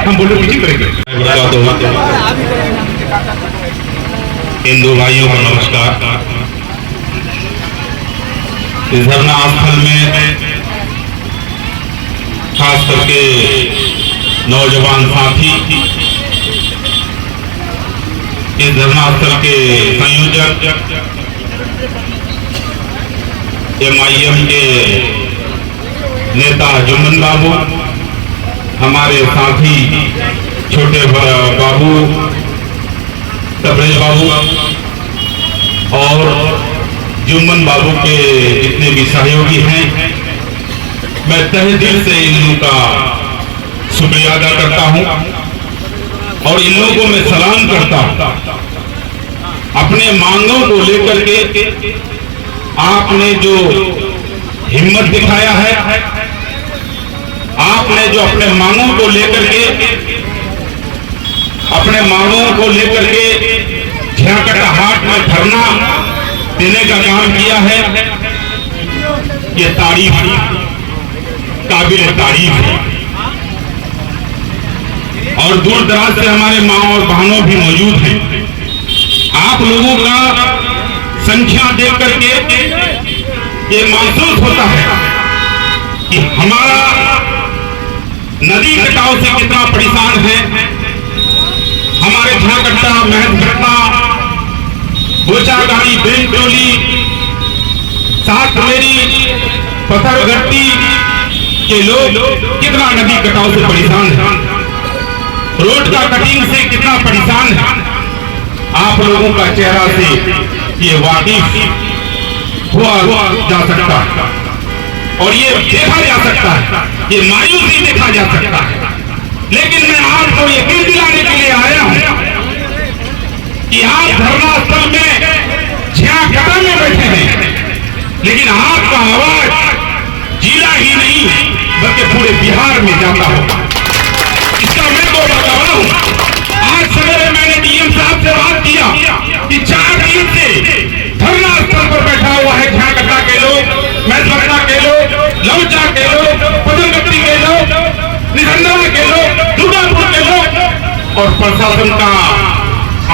हम बोले पिचिंग करेंगे। हिंदू भाइयों को नमस्कार। इस धरना स्थल में खास करके नौजवान साथी, इस धरना स्थल के संयोजक, MIM के नेता जुम्मन बाबू, हमारे साथी छोटे बाबू तबरेज बाबू और जुम्मन बाबू के जितने भी सहयोगी हैं, मैं तहे दिल से इन लोगों का शुक्रिया अदा करता हूं और इन लोगों को मैं सलाम करता हूं। अपने मांगों को लेकर के आपने जो हिम्मत दिखाया है, आपने जो अपने मांगों को लेकर के झियाकटा हाट में धरना देने का काम किया है, ये तारीफ, काबिल तारीफ है। और दूर दराज से हमारे माँ और बहनों भी मौजूद हैं। आप लोगों का संख्या देख करके ये महसूस होता है कि हमारा नदी कटाव से कितना परेशान है। हमारे झियाकटा, महंतघट्टा, बोचागाड़ी, बेंटोली, सातमेरी, पत्थरघट्टी के लोग कितना नदी कटाव से परेशान है, रोड का कटिंग से कितना परेशान है। आप लोगों का चेहरा से ये वाकिफ हुआ जा सकता है और ये देखा जा सकता है, ये मायूसी देखा जा सकता है। लेकिन मैं आपको यकीन दिलाने के लिए आया हूं कि आप धरना स्थल में झियाकटा में बैठे हैं, लेकिन आपका आवाज जिला ही नहीं बल्कि पूरे बिहार में जाता होगा। इसका मैं तो बता रहा हूं। आज सवेरे मैंने DM साहब से बात किया कि 4 दिन से धरना स्थल पर बैठा हुआ है झियाकटा के लोग, महंतघट्टा के लोग, लौचा के लोग, पत्थरघट्टी के लोग, निसंदरा के लोग, दुर्गापुर के लोग, और प्रशासन का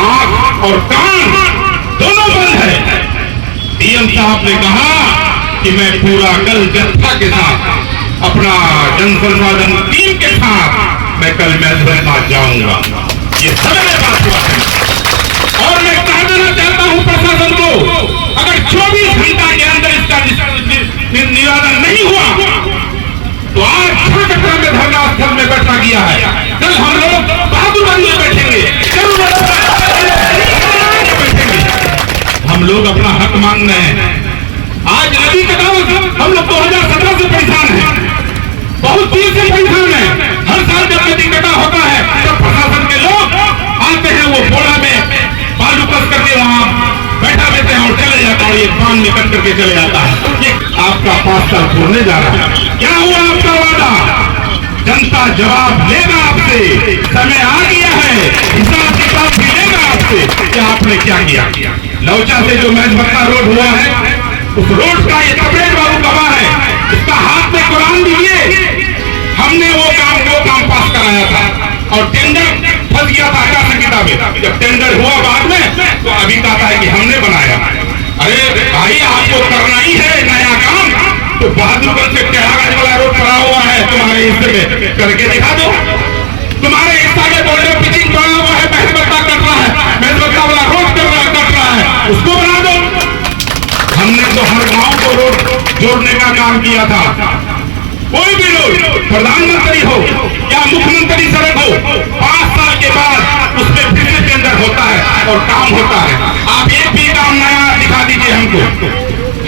आंख और कान दोनों बंद है। DM साहब ने कहा कि मैं पूरा कल जनता के साथ, अपना जन संसाधन टीम के साथ मैं कल महंतघट्टा जाऊंगा। ये सवेरे बात हुआ है और मैं कह देना चाहता हूं प्रशासन को, अगर 24 घंटा के अंदर इसका निराकरण नहीं हुआ तो आज झियाकटा में धरना स्थल में बैठा गया है, कल हम लोग बहादुरगंज में बैठेंगे, हम लोग अपना हक मांग रहे हैं। आज नदी कटाव हम लोग 2017 से परेशान हैं, बहुत देर से परेशान है। हर साल जब नदी कटाव होता है तब प्रशासन के लोग आते हैं, वो बोरा में बालू कस करके वहां बैठा देते हैं और चले जाता है, ये पान में कट करके चले जाता है। ये आपका 5 साल पूरने जा रहा है। क्या हुआ आपका वादा? जनता जवाब लेगा आपसे, समय आ गया है, हिसाब किताब भी लेगा आपसे कि आपने क्या किया। लौचा से जो महंतघट्टा रोड हुआ है, उस रोड का ये तबरेज बाबू गवाह है, उसका हाथ में कुरान दीजिए। हमने वो काम पास कराया था और टेंडर फंस गया था आचार संहिता में। जब टेंडर हुआ बाद में तो अभी कहता है कि हमने बनाया। अरे भाई, आपको करना ही है नया काम, तो बहादुरगंज से टेढ़ागंज वाला रोड पड़ा हुआ है तुम्हारे हिस्से में, करके दिखा दो। तुम्हारे हिस्सा में बोल रहे पिचिंग पड़ा हुआ है, महंतघट्टा कट रहा है, महंतघट्टा वाला रोड कट रहा है, उसको बना दो। हमने तो हर गांव को रोड जोड़ने का काम किया था। कोई भी लोग, प्रधानमंत्री हो या मुख्यमंत्री सड़क हो, 5 साल के बाद उसमें फिर से टेंडर होता है और काम होता है। आप एक भी काम नया दिखा दीजिए हमको।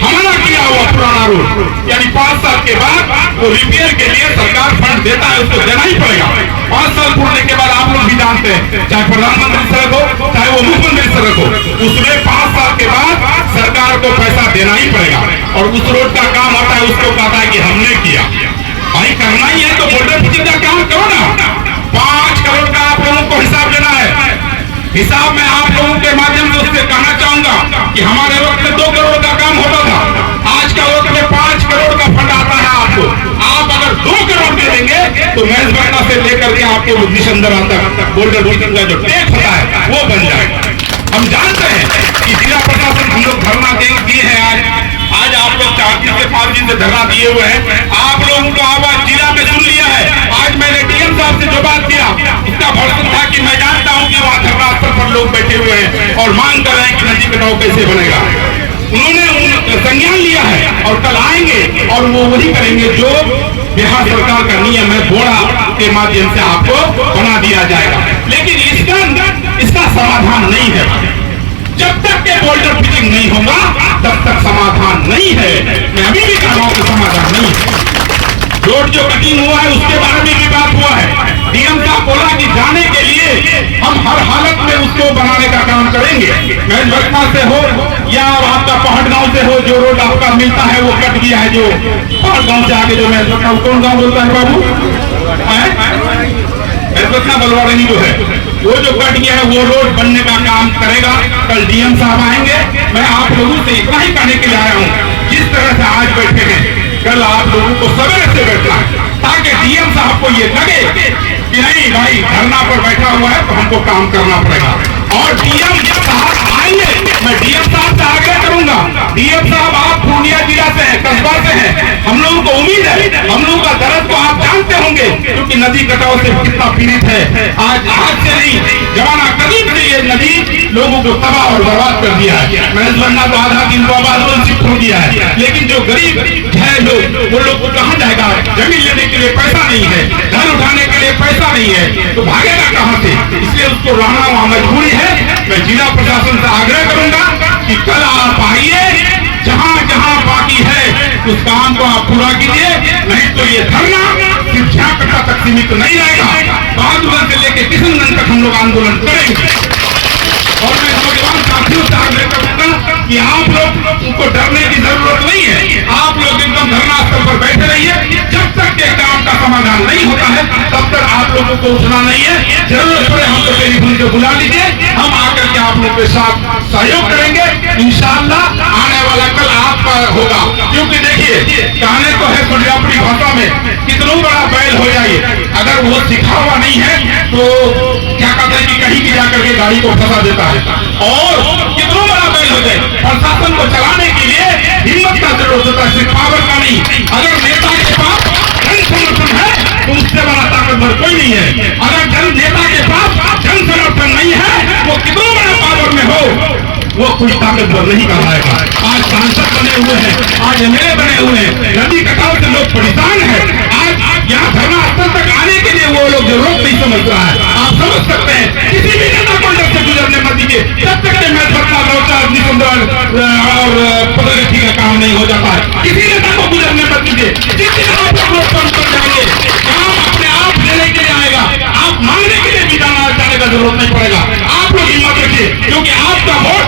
हमारा किया हुआ पुराना रोड यानी 5 साल के बाद वो रिपेयर के लिए सरकार फंड देता है, उसको देना ही पड़ेगा। 5 साल पूरने के बाद आप लोग भी जानते हैं, चाहे प्रधानमंत्री सड़क हो चाहे वो मुख्यमंत्री सड़क हो, उसमें 5 साल के बाद सरकार को पैसा देना ही पड़ेगा। और उस रोड का काम होता है, उसको कहता है कि हमने किया। भाई करना ही है तो बोर्डर पिचिंग का काम करो ना। 5 करोड़ का आप लोगों को हिसाब देना है। हिसाब में आप लोगों के माध्यम से उससे कहना चाहूंगा कि हमारे वक्त में 2 करोड़ का काम होता था, आज का वक्त में 5 करोड़ का फंड आता है आपको। आप अगर 2 करोड़ दे देंगे तो तो महजबाना से लेकर के आपके निशंदरा तक बोर्डर रीजन का जो टैक्स होता है वो बन जाए। हम जानते हैं कि जिला प्रशासन हम लोग धरना दिए हैं, आज आप लोग 4 दिन से 5 दिन से धरना दिए हुए हैं। आप लोगों को आवाज जिला में सुन लिया है। आज मैंने डीएम साहब से जो बात किया, इसका भरोसा था कि मैं जानता हूं कि वहां धरना स्थल पर लोग बैठे हुए हैं और मांग कर रहे हैं कि नदी कटाव कैसे बनेगा। उन्होंने संज्ञान लिया है और कल आएंगे और वो वही करेंगे जो बिहार सरकार का नियम है, बोरा के माध्यम से आपको बना दिया जाएगा। लेकिन इसका समाधान नहीं है। जब तक के बोल्डर फिटिंग नहीं होगा तब तक समाधान नहीं है। मैं अभी भी कह रहा हूं कि समाधान नहीं है। रोड जो कटिंग हुआ है उसके बारे में भी बात हुआ है। डीएम साहब बोला कि जाने के लिए हम हर हालत में उसको बनाने का काम करेंगे। महजबरना से हो या आपका पहाड़ गांव से हो, जो रोड आपका मिलता है वो कट गया है। जो पहाड़ गांव से आगे जो महजबरना, कौन गांव बोलता है बाबू? महजबरना बलवाड़ी जो है वो जो कट गया है वो रोड बनने का काम करेगा। कल डीएम साहब आएंगे। मैं आप लोगों से इतना ही कहने के लिए आया हूँ, जिस तरह से आज बैठे हैं कल आप लोगों को सवेरे से बैठना है, ताकि डीएम साहब को ये लगे कि नहीं भाई धरना पर बैठा हुआ है तो हमको काम करना पड़ेगा। और डीएम साहब आएंगे, मैं डीएम साहब से आग्रह करूंगा, डीएम साहब आप पूर्णिया जिला से हैं, कस्बा से हैं, हम लोगों को उम्मीद है, हम लोगों का दर्द को आप जानते होंगे, क्योंकि नदी कटाव से कितना पीड़ित है। आज से नहीं, जमाना करीब से ये नदी लोगों को तबाह और बर्बाद कर दिया है। महजबरना तो आधा दिन को आबाद शिफ्ट हो गया है, लेकिन जो गरीब है लोग, वो लोग को कहाँ जाएगा? जमीन लेने के लिए पैसा नहीं है, धन उठाने के लिए पैसा नहीं है, तो भागेगा कहाँ से? इसलिए उसको रहना वहां मजबूरी है। मैं जिला प्रशासन से आग्रह करूंगा कि कल आप आइए, जहां जहां बाकी है उस काम को आप पूरा कीजिए, नहीं तो ये धरना सिर्फ झाकटा तक सीमित नहीं रहेगा। बहादुरगंज से लेकर किशनगंज तक हम लोग आंदोलन करेंगे। और मैं नौजवान साथियों से आग्रह करूंगा कि आप लोग उनको डरने की जरूरत नहीं है। आप लोग एकदम धरना स्थल पर बैठे रहिए। जब तक के काम का समाधान नहीं होता है तब तक आप लोगों को उठना नहीं है। जरूरत पड़े हमको टेलीफोन से बुला लीजिए, हम आकर के आप लोगों के साथ सहयोग करेंगे। इंशाअल्लाह आने वाला कल आपका होगा। क्योंकि देखिए, कहने को है अपनी भाषा में कितना बड़ा बैल हो जाए, अगर वो सिखा हुआ नहीं है तो क्या कहते हैं कि कहीं भी जाकर के गाड़ी को फंसा देता है। और कितना बड़ा बैल हो जाए, प्रशासन को चलाने के लिए हिम्मत का जरूरत होता है, सिर्फ पावर का नहीं। अगर नेता के पास जन समर्थन है तो उससे बड़ा ताकतवर कोई नहीं है। अगर जन नेता के पास जन समर्थन नहीं है, वो कितना बड़ा पावर में हो, वो कोई ताकतवर नहीं कहलाएगा। आज सांसद बने हुए हैं, आज एमएलए बने हुए हैं, नदी कटाव से लोग परेशान हैं। आज यहाँ धरना स्थल तक आने के लिए वो लोग जरूरत नहीं समझ रहा है। आप समझ सकते हैं, किसी भी नेता को अंदर से गुजरने मत दीजिए, जब तक मैं धरना लौटा और पदोन्नति का काम नहीं हो जाता है। किसी नेता को गुजरने मत दीजिए। जिस दिन आप लोग पर जाएंगे, काम अपने आप लेने के लिए आएगा, आप मांगने के लिए भी जाने का जरूरत नहीं पड़ेगा। आप लोग हिम्मत रखिए, क्योंकि आपका वोट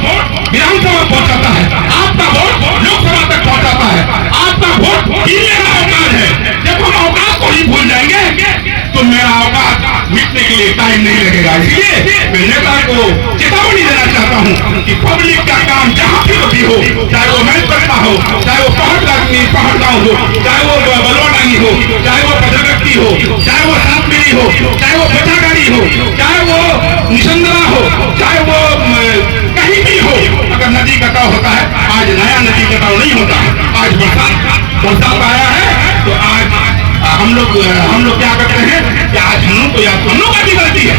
विधानसभा पहुंचाता है, आपका वोट लोकसभा तक पहुंचाता है, आपका वोट ही मेरा औकात है। जब हम औकात को ही भूल जाएंगे तो मेरा औकात मिटने के लिए टाइम नहीं लगेगा। इसलिए मैं नेता को चेतावनी देना चाहता हूं कि पब्लिक का काम जहां भी हो, चाहे वो महजबरना हो, चाहे वो पहाड़ गांव हो, चाहे वो बलवाडांगी हो, चाहे वो पदरगट्टी हो, चाहे वो सातमिरी हो, चाहे वो बेटागाड़ी हो, चाहे वो निशंदरा हो, चाहे वो कहीं भी हो, अगर नदी कटाव होता है, आज नया नदी कटाव नहीं होता है। आज बरसात आया है तो आज हम लोग क्या करते हैं कि आज हम लोग का भी गलती है।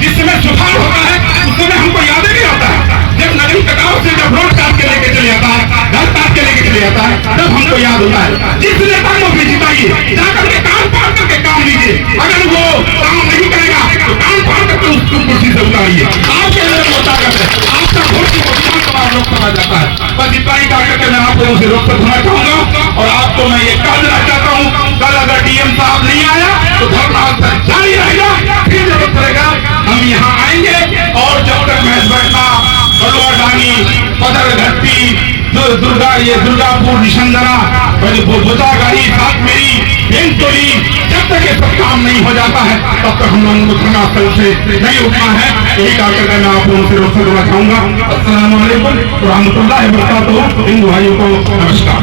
जिस समय सुधार होता है उस समय हमको याद नहीं आता है। जब नदी कटाव से जब रोड काट के लेके चले जाता है, घर काट के लेके चले जाता है, तब हमको याद होता है। जिस नेता को भी जिताइए, जाकर के कान फाड़ करके काम लीजिए। अगर वो काम नहीं करेगा तो कान फाड़ करके उसको कुर्सी से उतारिए। आपके अंदर वो ताकत है, आपका वोट की विधानसभा लोकसभा जाता है। बस इतना ही करके मैं आप लोगों से रोककर होना चाहूंगा। और आपको मैं ये कह देना चाहता हूँ, कल अगर डीएम साहब नहीं आया तो धरना जारी रहेगा। फिर जरूरत पड़ेगा हम यहाँ आएंगे। और जब तक महजबरना, बलवाडांगी, पदरगट्टी, दुर्गापुर, निशंदरा, बोचागाड़ी, सातमेरी, बेंटोली, जब तक ये सब काम नहीं हो जाता है तब तक हम लोगों को धरना स्थल से नहीं उठना है। यही कहकर मैं आप लोगों से रोक करना चाहूंगा। अस्सलाम वालेकुम व रहमतुल्लाहि व बरकातहू। हिंदू भाइयों को नमस्कार।